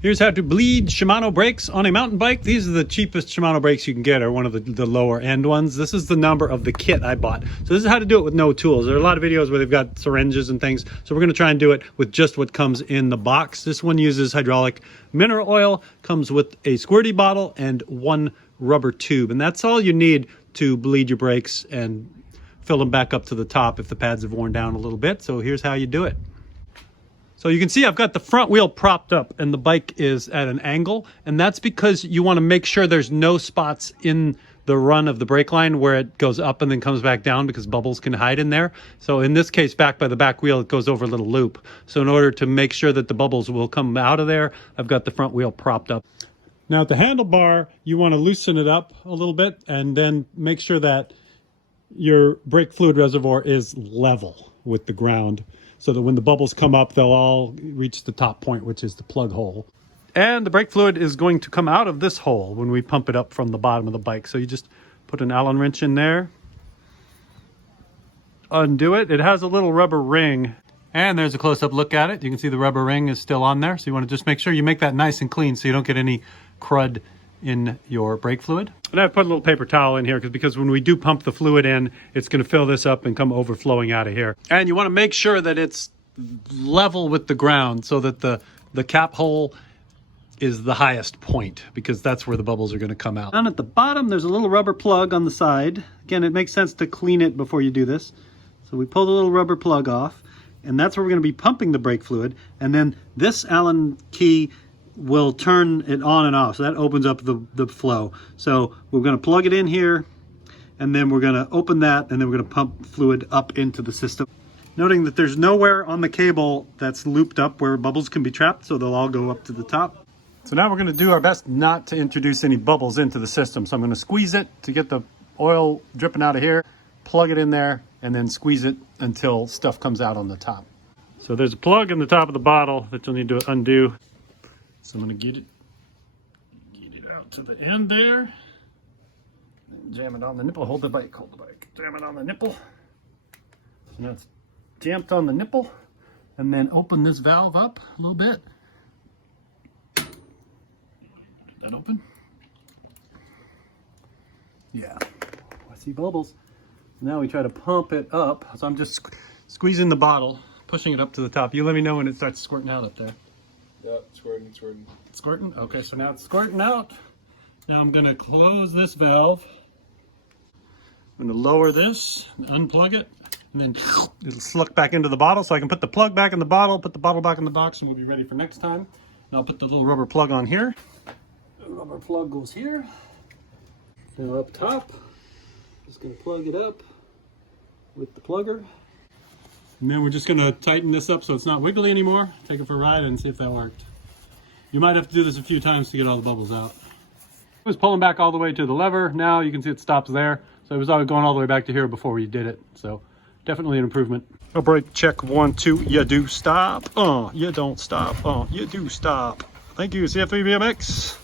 Here's how to bleed Shimano brakes on a mountain bike. These are the cheapest Shimano brakes you can get, or one of the lower end ones. This is the number of the kit I bought. So this is how to do it with no tools. There are a lot of videos where they've got syringes and things. So we're gonna try and do it with just what comes in the box. This one uses hydraulic mineral oil, comes with a squirty bottle and one rubber tube. And that's all you need to bleed your brakes and fill them back up to the top if the pads have worn down a little bit. So here's how you do it. So you can see I've got the front wheel propped up and the bike is at an angle, and that's because you want to make sure there's no spots in the run of the brake line where it goes up and then comes back down, because bubbles can hide in there. So in this case, back by the back wheel, it goes over a little loop. So in order to make sure that the bubbles will come out of there, I've got the front wheel propped up. Now at the handlebar, you want to loosen it up a little bit and then make sure that your brake fluid reservoir is level with the ground, so that when the bubbles come up, they'll all reach the top point, which is the plug hole. And the brake fluid is going to come out of this hole when we pump it up from the bottom of the bike. So you just put an Allen wrench in there, undo it. It has a little rubber ring, and there's a close-up look at it. You can see the rubber ring is still on there. So you want to just make sure you make that nice and clean so you don't get any crud in your brake fluid. And I've put a little paper towel in here because when we do pump the fluid in, it's going to fill this up and come overflowing out of here. And you want to make sure that it's level with the ground so that the cap hole is the highest point, because that's where the bubbles are going to come out. Down at the bottom, there's a little rubber plug on the side. Again, it makes sense to clean it before you do this. So we pull the little rubber plug off, and that's where we're going to be pumping the brake fluid. And then this Allen key will turn it on and off, so that opens up the flow. So we're going to plug it in here, and then we're going to open that, and then we're going to pump fluid up into the system. Noting that there's nowhere on the cable that's looped up where bubbles can be trapped, so they'll all go up to the top. So now we're going to do our best not to introduce any bubbles into the system. So I'm going to squeeze it to get the oil dripping out of here, plug it in there, and then squeeze it until stuff comes out on the top. So there's a plug in the top of the bottle that you'll need to undo. So I'm going to get it out to the end there, and jam it on the nipple. Hold the bike, jam it on the nipple. So now it's jammed on the nipple, and then open this valve up a little bit. Get that open. Yeah, I see bubbles. Now we try to pump it up. So I'm just squeezing the bottle, pushing it up to the top. You let me know when it starts squirting out up there. Yeah, squirting, squirting. Squirting? Okay, so now it's squirting out. Now I'm gonna close this valve. I'm gonna lower this, and unplug it, and then it'll suck back into the bottle, so I can put the plug back in the bottle, put the bottle back in the box, and we'll be ready for next time. And I'll put the little rubber plug on here. The rubber plug goes here. Now up top, just gonna plug it up with the plugger. And then we're just gonna tighten this up so it's not wiggly anymore. Take it for a ride and see if that worked. You might have to do this a few times to get all the bubbles out. I was pulling back all the way to the lever. Now you can see it stops there. So it was going all the way back to here before we did it. So definitely an improvement. A brake check, 1, 2, you do stop. You don't stop. You do stop. Thank you, CF3BMX.